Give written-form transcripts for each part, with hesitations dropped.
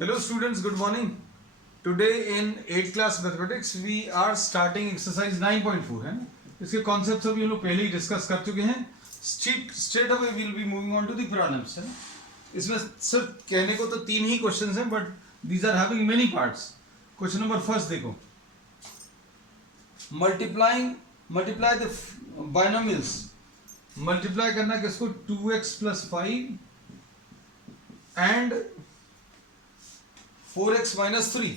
Hello students, good morning. Today in 8th class mathematics we are starting exercise 9.4 है ना. इसके concept अभी हम लोग पहले ही डिस्कस कर चुके हैं. Straight away we'll be moving on to the problems है ना. इसमें सिर्फ कहने को तो 3 ही क्वेश्चंस हैं but these are having many parts. Question number first देखो. Multiply the binomials. मल्टीप्लाई करना किसको 2x + 5 एंड 4x - 3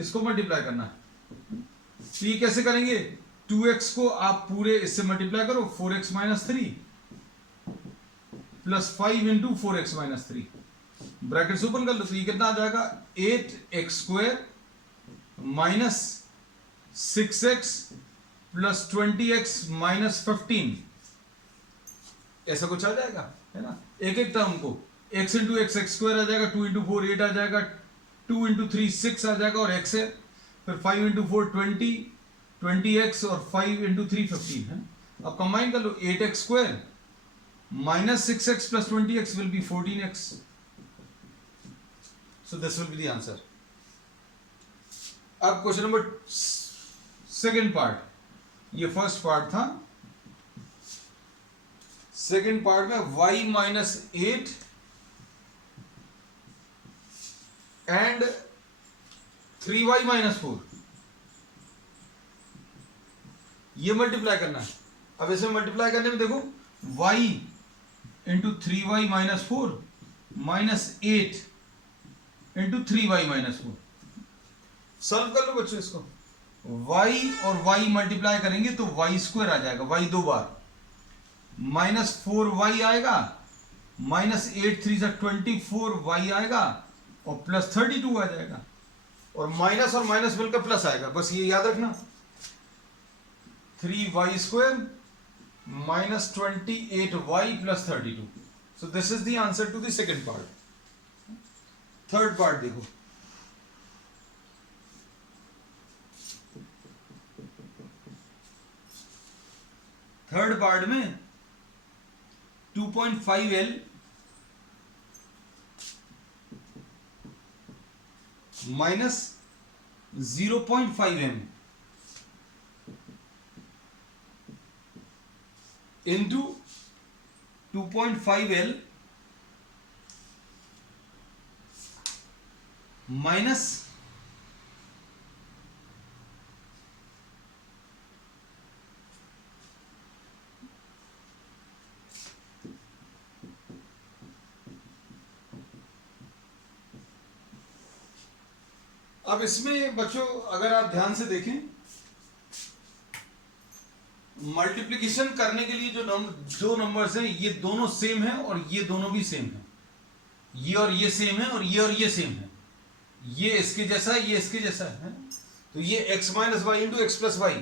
इसको मल्टीप्लाई करना है. तो ये कैसे करेंगे? 2x को आप पूरे इससे मल्टीप्लाई करो 4x - 3 + 5 × 4x - 3 ब्रैकेट्स ओपन कर लो. तो ये कितना आ जाएगा 8x² - 6x + 20x - 15 ऐसा कुछ आ जाएगा है ना. एक एक टर्म को x × x x² आ जाएगा, 2 × 4 8 आ जाएगा, 2 × 3 6 आ जाएगा और x है. फिर 5 × 4 20 20x और 5 × 3 15 है. अब कंबाइन कर लो 8x² - 6x + 20x will be 14x. So this will be the answer. अब क्वेश्चन नंबर सेकंड पार्ट. ये फर्स्ट पार्ट था. सेकंड पार्ट में y - 8 एंड 3y - 4 ये मल्टीप्लाई करना है. अब इसे मल्टीप्लाई करने में देखो y × 3y - 4 -8 × 3y - 4 सॉल्व कर लो बच्चों इसको. y और y मल्टीप्लाई करेंगे तो y² आ जाएगा, y 2 बार, -4y आएगा, -8 3 = 24y आएगा और +32 आ जाएगा और माइनस और माइनस मिलकर प्लस आएगा. बस ये याद रखना 3y² - 28y + 32. So this is the answer to the second part. Third part देखो. थर्ड पार्ट में 2.5L minus 0.5m into 2.5L minus अब इसमें बच्चों अगर आप ध्यान से देखें मल्टीप्लिकेशन करने के लिए जो नंबर्स हैं ये दोनों सेम हैं और ये दोनों भी सेम हैं. ये और ये सेम है और ये सेम है. ये इसके जैसा है, ये इसके जैसा है. तो ये x - y × x + y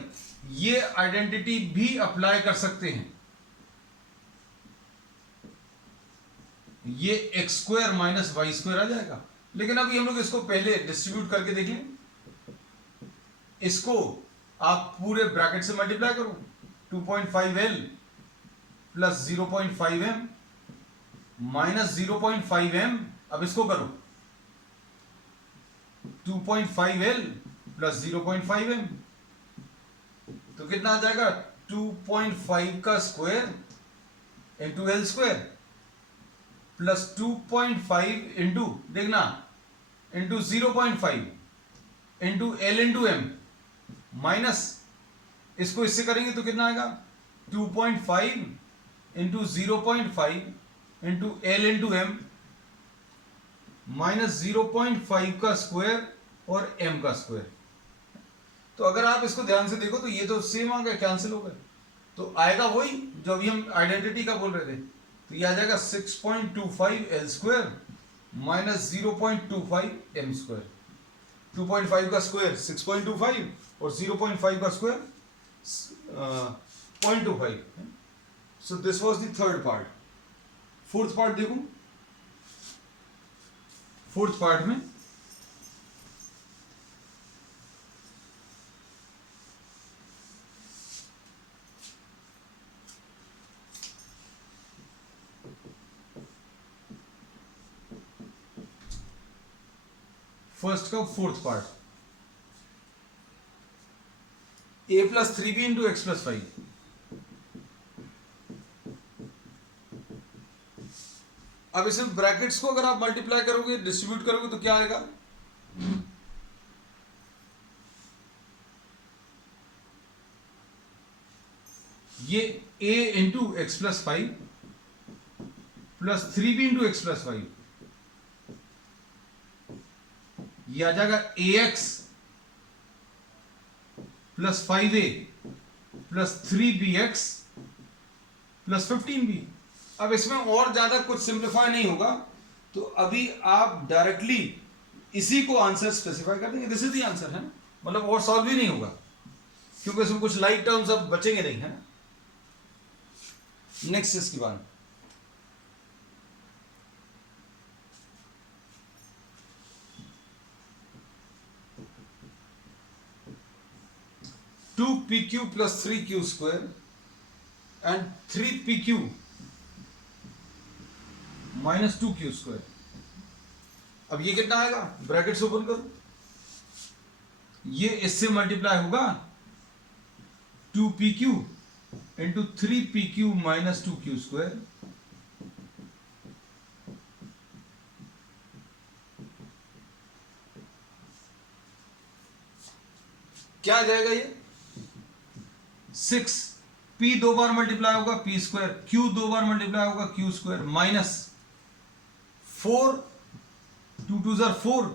ये आइडेंटिटी भी अप्लाई कर सकते हैं. ये x² - y² आ जाएगा. लेकिन अभी हम लोग इसको पहले डिस्ट्रीब्यूट करके देखें. इसको आप पूरे ब्रैकेट से मल्टीप्लाई करो 2.5L + 0.5m - 0.5m. अब इसको करो 2.5L + 0.5m तो कितना आ जाएगा 2.5 का स्क्वायर × L² + 2.5 इंटू देखना into 0.5 into L × m minus इसको इससे करेंगे तो कितना आएगा 2.5 into 0.5 into L × m minus 0.5 का स्क्वायर और m का स्क्वायर. तो अगर आप इसको ध्यान से देखो तो ये तो सेम आ गया, कैंसिल हो गए. तो आएगा वही जो अभी हम आइडेंटिटी का बोल रहे थे. तो ये आ जाएगा 6.25 L² माइनस 0.25 m². 2.5 का स्क्वायर 6.25 और 0.5 का square 0.25. So this was the third part. Fourth part देखो. फोर्थ पार्ट में फर्स्ट का fourth part, a plus 3b into x plus 5। अब इसमें ब्रैकेट्स को अगर आप मल्टीप्लाई करोगे, डिस्ट्रीब्यूट करोगे तो क्या आएगा, ये a into x plus 5 plus 3b into x plus 5, ये आ जाएगा ax plus 5a plus 3bx plus 15b। अब इसमें और ज्यादा कुछ सिंप्लीफाई नहीं होगा, तो अभी आप डायरेक्टली इसी को आंसर स्पेसिफाई कर देंगे, दिस इज द आंसर, है ना, मतलब और सॉल्व ही नहीं होगा, क्योंकि इसमें कुछ लाइक टर्म्स अब बचेंगे नहीं, है ना। नेक्स्ट इसके बाद 2pq plus 3q square and 3pq minus 2q square। अब ये कितना आएगा, ब्रैकेट्स ओपन करो, ये इससे मल्टीप्लाई होगा 2pq into 3pq minus 2q square, क्या आ जाएगा ये 6, p दो बार मल्टीप्लाई होगा p स्क्वायर, q दो बार मल्टीप्लाई होगा q स्क्वायर, माइनस 4 2 2 4,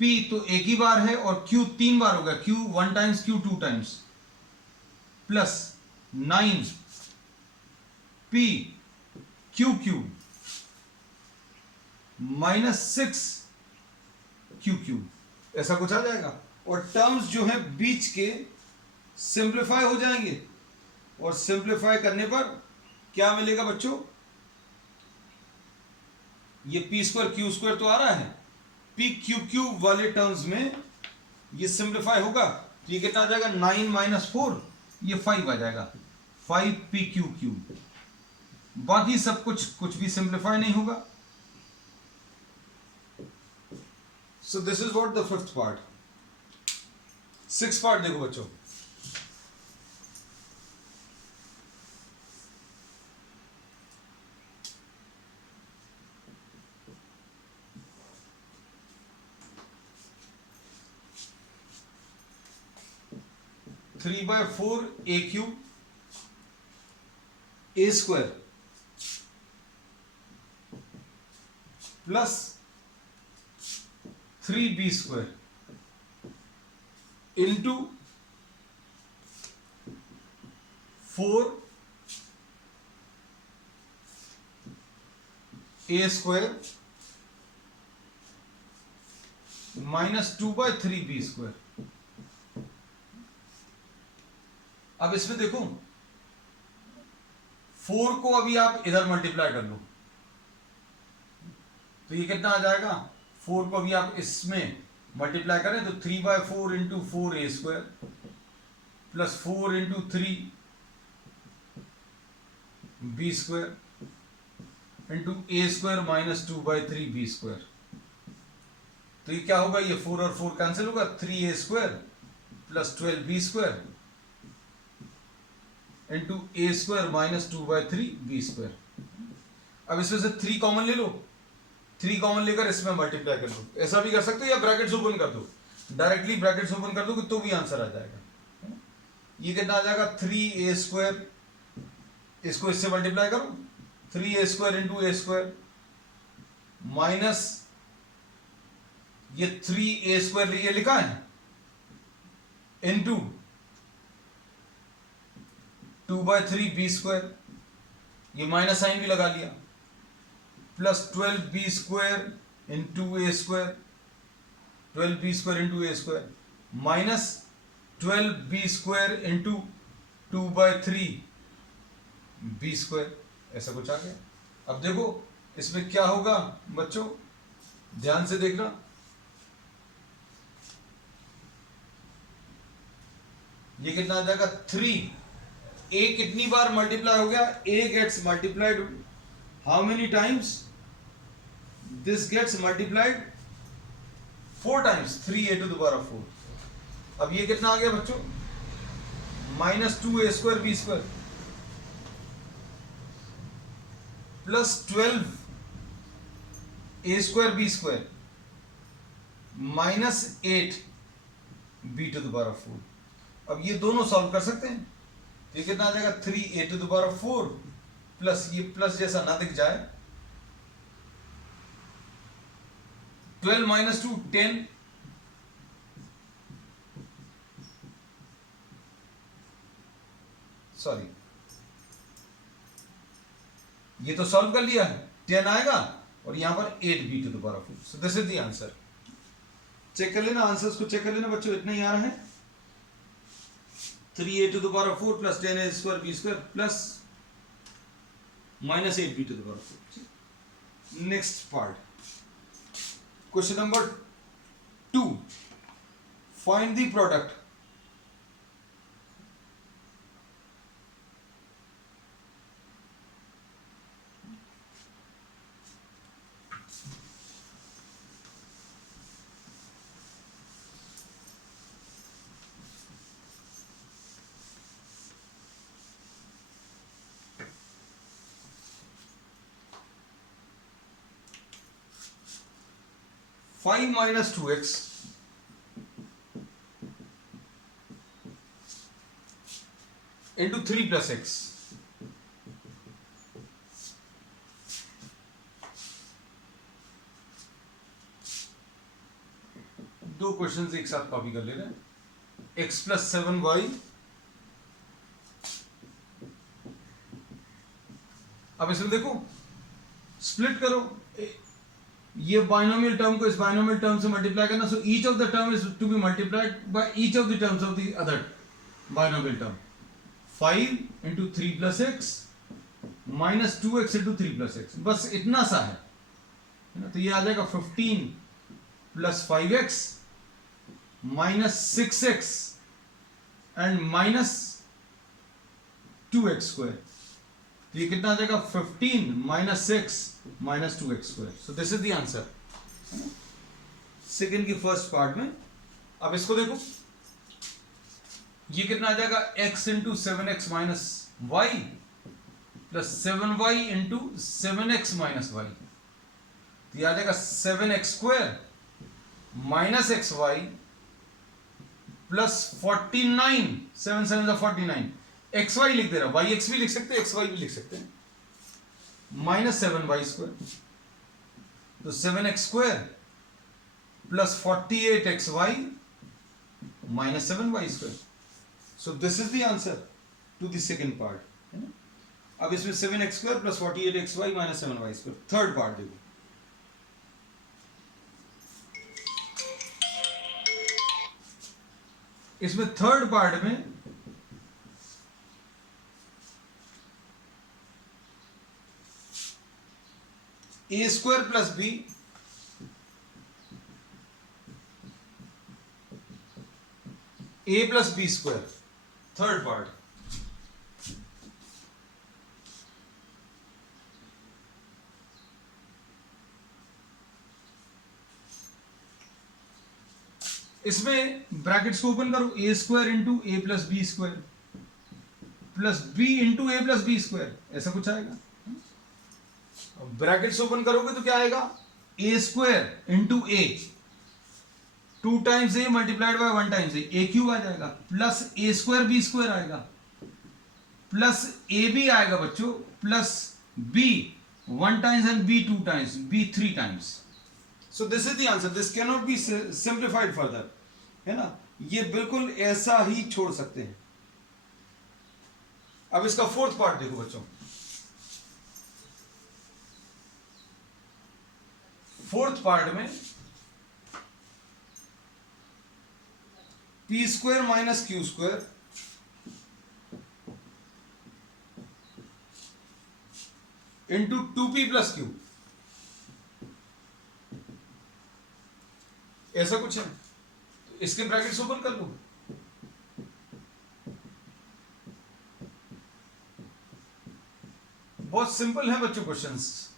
p तो एक ही बार है और q 3 बार होगा, q 1 times q 2 times, plus 9 p q q minus 6 q q, ऐसा कुछ आ जाएगा। और टर्म्स जो है बीच के सिंप्लीफाई हो जाएंगे, और सिंप्लीफाई करने पर क्या मिलेगा बच्चों, ये पी स्क्वायर क्यू स्क्वायर तो आ रहा है, पी क्यू क्यू वाले टर्म्स में ये सिंप्लीफाई होगा, तो ये कितना आ जाएगा 9 माइनस 4, ये 5 आ जाएगा, 5 पी क्यू क्यू। बाकी सब कुछ भी सिंप्लीफाई नहीं होगा। So this is what the fifth part. Six part देखो बच्चों, three by 4 A cube A square plus 3b square into 4 A square minus 2 by 3b square. अब इसमें देखो 4 को अभी आप इधर मल्टीप्लाई कर लो, तो ये कितना आ जाएगा, 4 को अभी आप इसमें मल्टीप्लाई करें तो 3 by 4 into 4 A square plus 4 into 3 b square into a square minus 2 by 3 b square. तो ये क्या होगा, ये 4 और 4 कैंसिल होगा, 3 a square plus 12 b square into a square minus 2 by 3 b square. अब इसमें से 3 कॉमन ले लो, 3 कॉमन लेकर इसमें मल्टीप्लाई कर दो, ऐसा भी कर सकते हो या ब्रैकेट्स ओपन कर दो, डायरेक्टली ब्रैकेट्स ओपन कर दो तो भी आंसर आ जाएगा। ये कितना आ जाएगा 3 ए स्क्वायर, इसको इससे मल्टीप्लाई करो, 3 a square into a square minus ये 3 ए स्क्वायर ये लिखा है इंटू 2 बाय 3 बी स्क्वायर, ये माइनस साइन भी लगा लिया, plus 12 b square into a square, 12 b square into a square minus 12 b square into 2 by 3 b square, ऐसा कुछ आ गया। अब देखो इसमें क्या होगा बच्चों, ध्यान से देखना, ये कितना आ जाएगा 3, ए कितनी बार मल्टीप्लाई हो गया, A gets multiplied how many times, this gets multiplied 4 times 3a⁴। अब ये कितना आ गया बच्चों, -2a² b² plus 12a² b² -8b⁴। अब ये दोनों सॉल्व कर सकते हैं, तो ये कितना आ जाएगा 3a⁴ प्लस ये प्लस जैसा ना दिख जाए, 12 - 2 10, सॉरी ये तो सॉल्व कर लिया है, 10 आएगा और यहां पर 8b⁴। So this is the answer. Check कर लेना, आंसर्स को चेक कर लेना बच्चों, इतना ही आ रहा है 3a⁴ plus 10a² b² plus -8b⁴। Next part, question number 2, find the product five minus 2x into 3 + x। दो क्वेश्चंस एक साथ कॉपी कर ले रहे हैं। x + 7y, अब इसमें देखो स्प्लिट करो, ये बाइनोमियल टर्म को इस बाइनोमियल टर्म से मल्टीप्लाई करना, so each of the term is to be multiplied by each of the terms of the other binomial term. 5 × 3 + x - 2x × 3 + x, बस इतना सा है ना। तो ये आ जाएगा 15 + 5x - 6x एंड -2x²। तो ये कितना आ जाएगा 15 - 6 - 2x²। So this is the answer second की फर्स्ट पार्ट में। अब इसको देखो, ये कितना आ जाएगा x × 7x - y plus 7y × 7x - y। तो ये आ जाएगा 7x² - xy प्लस 49, 7 × 7 = 49। xy लिख दे रहा, yx भी लिख सकते हैं, xy भी लिख सकते हैं, -7y²। तो 7x² plus 48xy -7y²। So this is the answer to the second part, है ना। अब इसमें 7x² plus 48xy -7y²। Third part देखो, इसमें थर्ड पार्ट में a² + b a + b², third part. इसमें ब्रैकेट्स को ओपन करो, a² × a + b² plus b × a + b², ऐसा कुछ आएगा। ब्रैकेट्स ओपन करोगे तो क्या आएगा, a² × a, 2 times a multiplied by 1 times a³ आ जाएगा, प्लस a² b² आएगा, प्लस ab आएगा बच्चों, plus b 1 times and b 2 times, b 3 times. So this is the answer, this can not be simplified further, है ना। ये बिल्कुल ऐसा ही छोड़ सकते हैं। अब इसका फोर्थ पार्ट देखो बच्चों, फोर्थ पार्ट में p² - q² into 2p + q, ऐसा कुछ है। तो इसके ब्रैकेट्स ओपन कर लो, बहुत सिंपल है बच्चों क्वेश्चंस।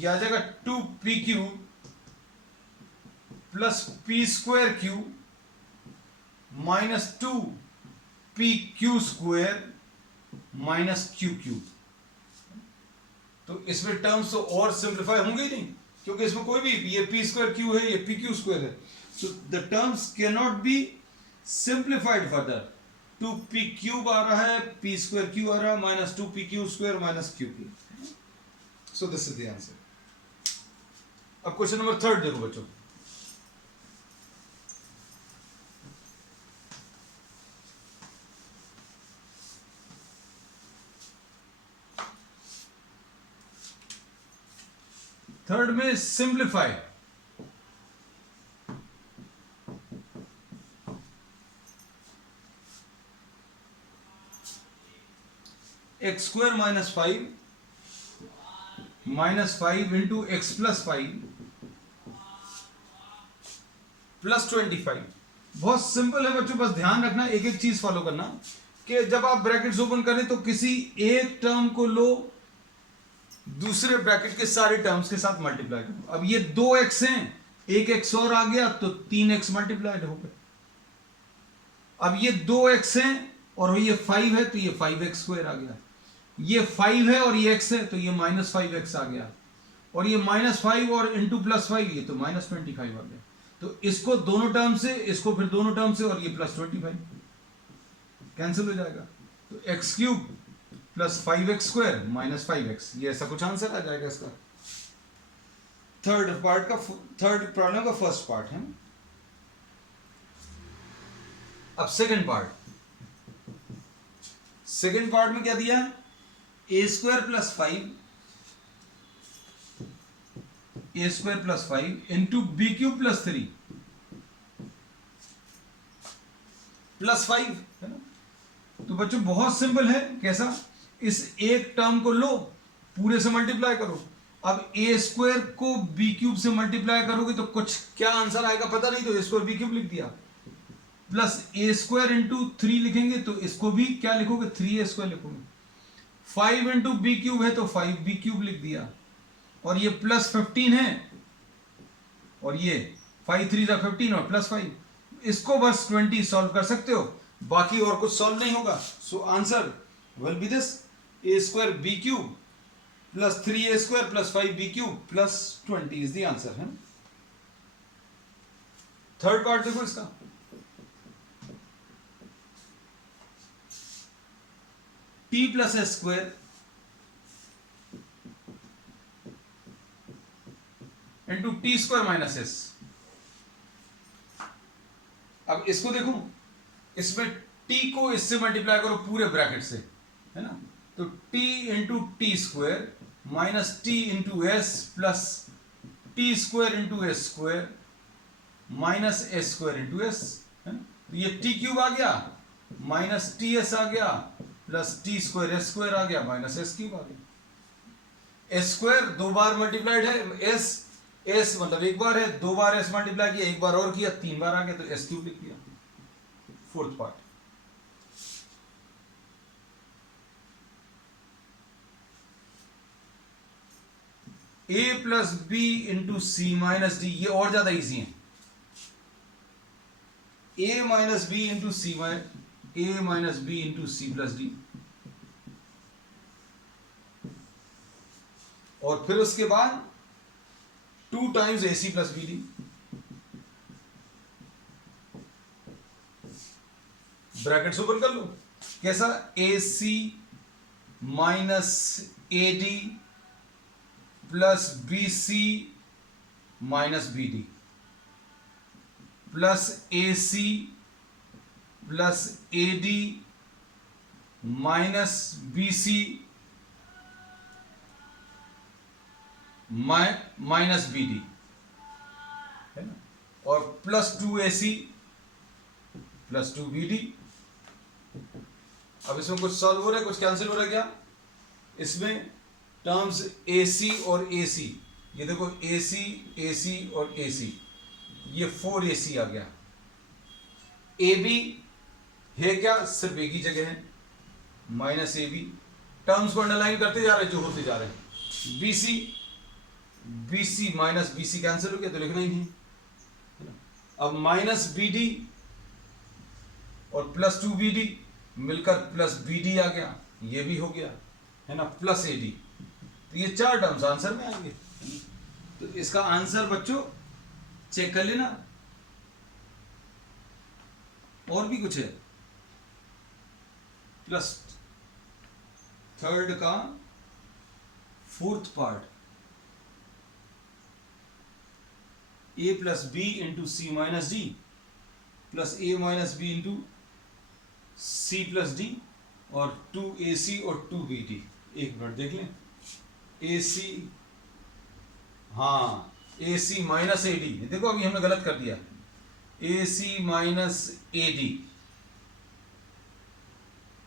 ये आ जाएगा 2p³ plus p² minus 2pq² minus q³। तो इसमें टर्म्स तो और सिंप्लीफाई होंगे ही नहीं, क्योंकि इसमें कोई भी, ये p²q है, ये pq² है, so the terms cannot be simplified further। 2p³ आ रहा है, p²q आ रहा है, minus 2pq² minus q³। so this is the answer। अब क्वेश्चन नंबर 3 देखो बच्चों। थर्ड में simplify. x² minus 5 minus 5 into x plus 5 plus 25। बहुत सिंपल है बच्चों, बस ध्यान रखना, एक एक चीज फॉलो करना कि जब आप ब्रैकेट्स ओपन करें तो किसी एक टर्म को लो, दूसरे ब्रैकेट के सारे टर्म्स के साथ मल्टीप्लाई करो। अब ये 2x हैं, एक x और आ गया तो 3x मल्टीप्लाइड हो गए। अब ये 2x हैं और ये 5 है तो ये 5x² आ गया। ये 5 है और ये x है तो ये माइनस 5x आ गया। और ये माइनस 5 और इंटू प्लस 5 ये तो माइनस 25 आ गया। तो इसको दोनों टर्म से, इसको फिर दोनों टर्म से, और ये प्लस 25 कैंसिल हो जाएगा। तो x³ plus 5x² minus 5x, ये ऐसा कुछ आंसर आ जाएगा इसका। थर्ड प्रॉब्लम का फर्स्ट पार्ट है। अब सेकंड पार्ट में क्या दिया है? a² plus 5 into b³ plus 3 plus 5 है ना। तो बच्चों बहुत सिंपल है, कैसा? इस एक टर्म को लो, पूरे से मल्टीप्लाई करो। अब a² को b³ से मल्टीप्लाई करोगे तो कुछ क्या आंसर आएगा पता नहीं, तो a² b³ लिख दिया, प्लस a² इंटू 3 लिखेंगे तो इसको भी क्या लिखोगे? 3a² लिखोगे। 5 इंटू b³ है तो 5b³ लिख दिया, और ये प्लस 15 है, और ये 5 3 15 और प्लस 5, इसको बस 20 सॉल्व कर सकते हो, बाकी और कुछ सॉल्व नहीं होगा। So answer will be this, a² b³ plus 3a² plus 5b³ plus 20 is the answer है। थर्ड पार्ट देखो इसका। t plus s² into t² minus s। अब इसको देखो, इसमें t को इससे मल्टीप्लाई करो पूरे ब्रैकेट से, है ना। तो t into t² minus t into s plus t² into s² minus s² into s, है ना। तो ये t³ आ गया, माइनस ts आ गया, प्लस t² s² आ गया, माइनस s³ आ गया। s² 2 बार मल्टीप्लाइड है, s मतलब एक बार है, 2 बार s मल्टीप्लाई किया, एक बार और किया, 3 बार आ गया, तो s³ लिख दिया। Fourth part, a plus b into C minus D, ये और ज्यादा इजी है। a minus b into C, a minus b into C plus D, और फिर उसके बाद 2 times ac plus bd। Brackets open कर लो, कैसा? ac minus ad plus bc minus bd plus ac plus ad minus bc minus bd, है ना, और प्लस 2ac प्लस 2bd। अब इसमें कुछ सॉल्व हो रहा है, कुछ कैंसिल हो रहा है क्या? इसमें टर्म्स AC और AC, ये देखो AC AC और AC, ये 4AC आ गया। AB है क्या? सिर्फ एक ही जगह है, माइनस AB। टर्म्स को अंडरलाइन करते जा रहे हैं जो होते जा रहे हैं। BC BC minus BC cancel हो गया तो लिखना ही नहीं, है ना। अब माइनस BD और प्लस 2BD मिलकर प्लस BD आ गया, ये भी हो गया, है ना, प्लस AD। तो ये 4 टर्म्स आंसर में आएंगे। तो इसका आंसर बच्चों चेक कर लेना। और भी कुछ है, प्लस थर्ड का fourth part, A plus B into C minus D plus A minus B into C plus D और 2AC और 2BD। एक मिनट देख लें, AC, हाँ AC माइनस AD, देखो अभी हमने गलत कर दिया, AC minus AD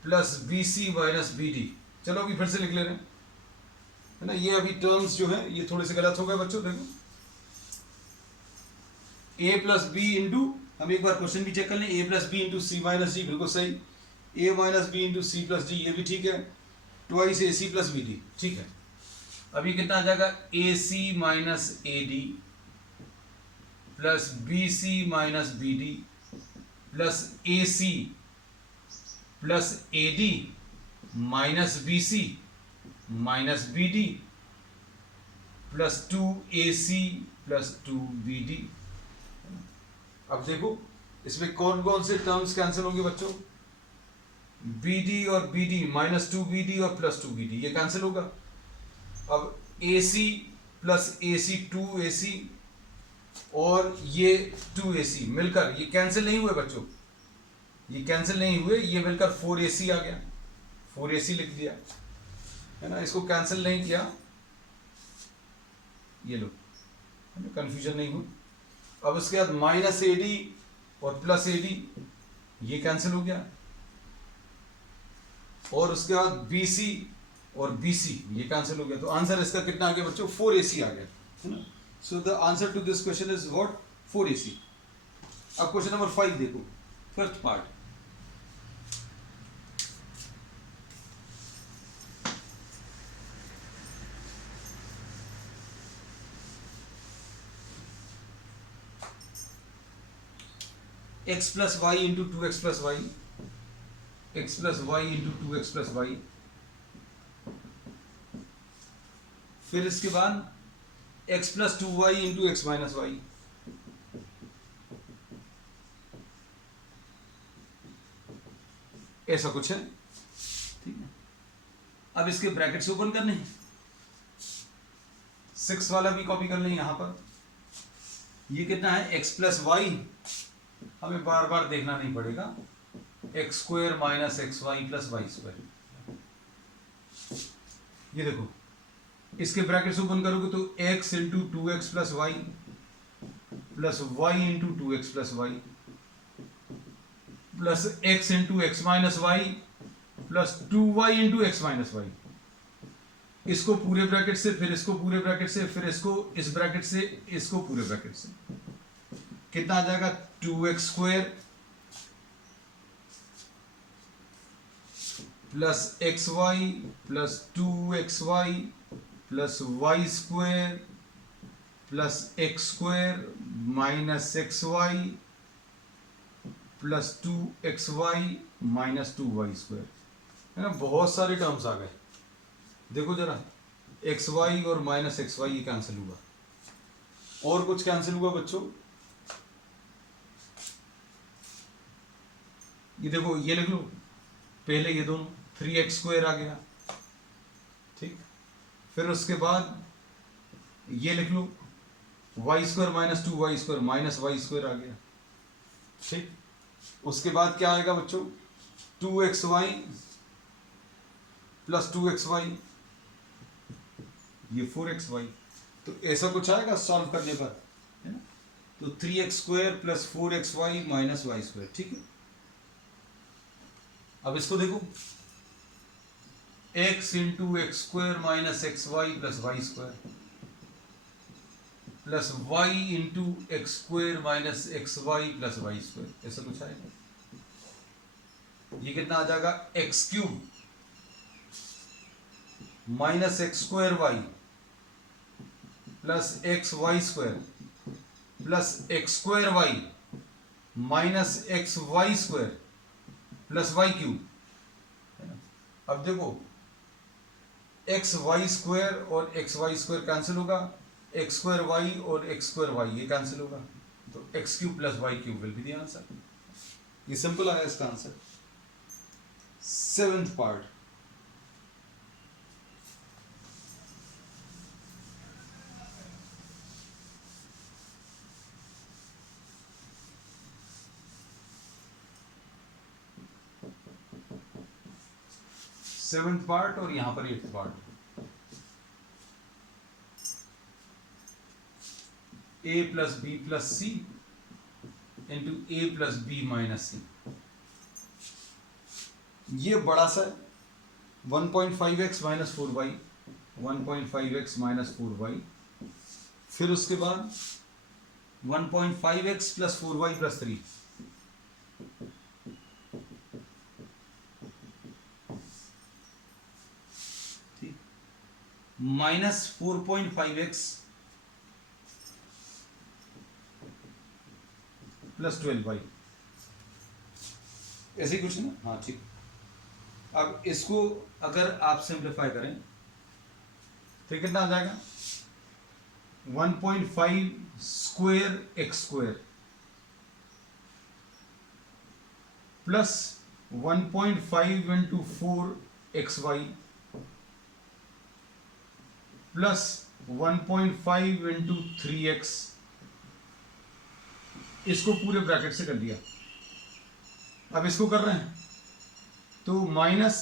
plus BC minus BD। चलो अभी फिर से लिख ले रहे हैं, है ना। ये अभी टर्म्स जो है ये थोड़े से गलत हो गए बच्चों, देखो A प्लस बी इंटू, हम एक बार क्वेश्चन भी चेक कर लें, A plus B into C minus D, बिल्कुल सही। A minus B into C plus D, ये भी ठीक है। Twice AC plus B D, ठीक है। अभी कितना आ जाएगा, AC minus AD plus BC minus BD plus AC plus AD minus BC minus BD plus 2AC plus 2BD। अब देखो इसमें कौन कौन से टर्म्स कैंसिल होंगे बच्चों, BD और BD माइनस 2BD और प्लस 2BD, ये कैंसिल होगा। अब AC प्लस AC 2AC और ये 2AC मिलकर ये कैंसिल नहीं हुए बच्चों, ये कैंसिल नहीं हुए, ये मिलकर 4AC आ गया, 4AC लिख दिया, है ना। इसको कैंसिल नहीं किया, ये लो, कंफ्यूजन नहीं हुई। अब उसके बाद माइनस AD और प्लस AD, ये कैंसिल हो गया, और उसके बाद BC और BC ये कैंसिल हो गया। तो आंसर इसका कितना आ गया बच्चों, 4AC आ गया, है ना। So the answer to this question is what, 4AC। अब क्वेश्चन नंबर 5 देखो, fifth part, x plus Y into 2x plus Y, x plus Y into 2x plus Y, फिर इसके बाद x plus 2y into X minus Y, ऐसा कुछ है, ठीक है। अब इसके ब्रैकेट्स ओपन करने हैं, 6 वाला भी कॉपी कर लें यहां पर। ये कितना है, x प्लस वाई, हमें बार बार देखना नहीं पड़ेगा, X square minus X Y plus Y square. ये देखो इसके ब्रैकेट्स ओपन करोगे तो x into 2x plus Y plus Y into 2x plus Y plus x into X minus Y plus 2y into X minus Y. इसको पूरे bracket से, फिर इसको पूरे ब्रैकेट से, फिर इसको इस ब्रैकेट से, इसको पूरे ब्रैकेट से, कितना आ जाएगा, 2x square plus X Y plus 2xy plus Y square plus X square minus X Y plus 2xy minus 2y square, है ना। बहुत सारे टर्म्स आ गए, देखो जरा, एक्स वाई और माइनस एक्स वाई ये कैंसिल हुआ। और कुछ कैंसिल हुआ बच्चों, ये देखो, ये लिख लो पहले, ये दोनों 3x स्क्वायर आ गया, ठीक। फिर उसके बाद ये लिख लो y square minus 2y square minus Y square आ गया, ठीक। उसके बाद क्या आएगा बच्चों, 2xy प्लस 2xy, ये 4xy। तो ऐसा कुछ आएगा सॉल्व करने पर, है ना। तो 3x square plus 4xy minus Y square, ठीक है। अब इसको देखो, x into X square minus X Y plus Y square plus y into X square minus X Y plus Y square, ऐसा कुछ आएगा। ये कितना आ जाएगा, X cube minus X square Y plus X Y square plus X square Y minus X Y square plus Y cube. अब देखो X Y square और एक्स वाई स्क्वायर कैंसिल होगा, एक्स स्क्वायर वाई और x square y ये cancel होगा, तो x cube plus Y cube will be the answer. ये simple आया इसका answer. Seventh part, seventh part और यहां पर eighth part. a plus b plus c into a plus b minus c, ये बड़ा सा 1.5x minus 4y, 1.5x minus 4y, फिर उसके बाद 1.5x plus 4y plus 3, minus 4.5x plus 12y, ऐसे ही कुछ है ना। हाँ ठीक। अब इसको अगर आप सिंप्लीफाई करें तो कितना आ जाएगा, 1.5 square X square plus 1.5 into 4 X Y plus 1.5 into 3x, इसको पूरे ब्रैकेट से कर दिया। अब इसको कर रहे हैं तो minus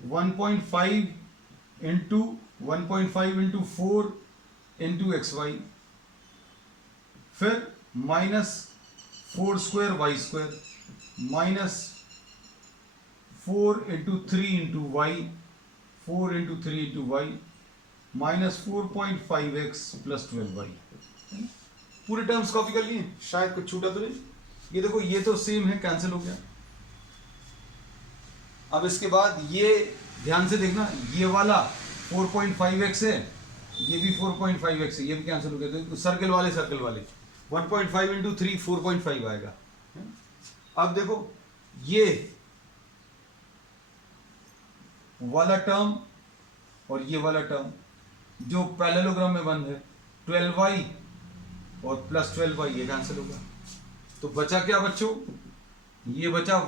1.5 into 1.5 into 4 into x y, फिर minus 4 square y square minus 4 into 3 into y, 4 into 3 into y minus 4.5x plus 12y। पूरे टर्म्स कॉपी कर लिए, शायद कुछ छूटा तो नहीं। ये देखो ये तो सेम है, कैंसिल हो गया। अब इसके बाद ये ध्यान से देखना, ये वाला 4.5x है, ये भी 4.5x है, ये भी कैंसिल हो गया। तो सर्कल वाले 1.5 इंटू 3 4.5 आएगा। अब देखो ये वाला टर्म और ये वाला टर्म जो पैरेललोग्राम में बंद है, 12y और प्लस 12y ये कैंसिल होगा। तो बचा क्या बच्चों, ये बचा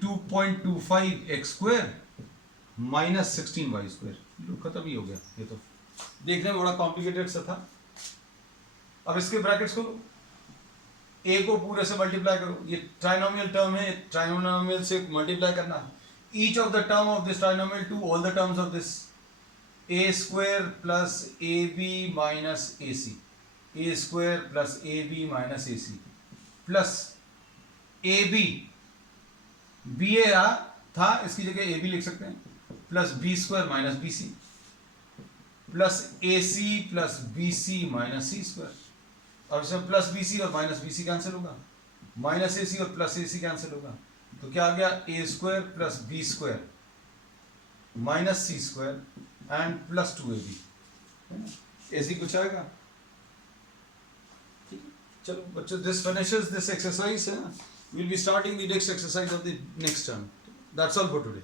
2.25 x square minus 16y square. खत्म ही हो गया। ये तो देखने में बड़ा कॉम्प्लिकेटेड सा था। अब इसके ब्रैकेट्स खोलो, a को पूरे से मल्टीप्लाई करो, ये ट्राइनोमियल टर्म है, ट्राइनोमियल से मल्टीप्लाई करना। Each of the term of this trinomial to all the terms of this, a square plus a b minus a c, a square plus a b minus a c plus a b, b a था इसकी जगह a b लिख सकते हैं, plus b square minus b c plus a c plus b c minus c square. और इसमें plus b सी और minus b सी cancel होगा, माइनस ए सी और प्लस ए सी कैंसिल होगा, तो क्या आ गया, a square plus b square minus c square and plus 2ab, ऐसी कुछ आएगा। ठीक है, चलो बच्चों, दिस फिनिशेस दिस एक्सरसाइज है। Will be starting the next exercise of the next term. That's all for today.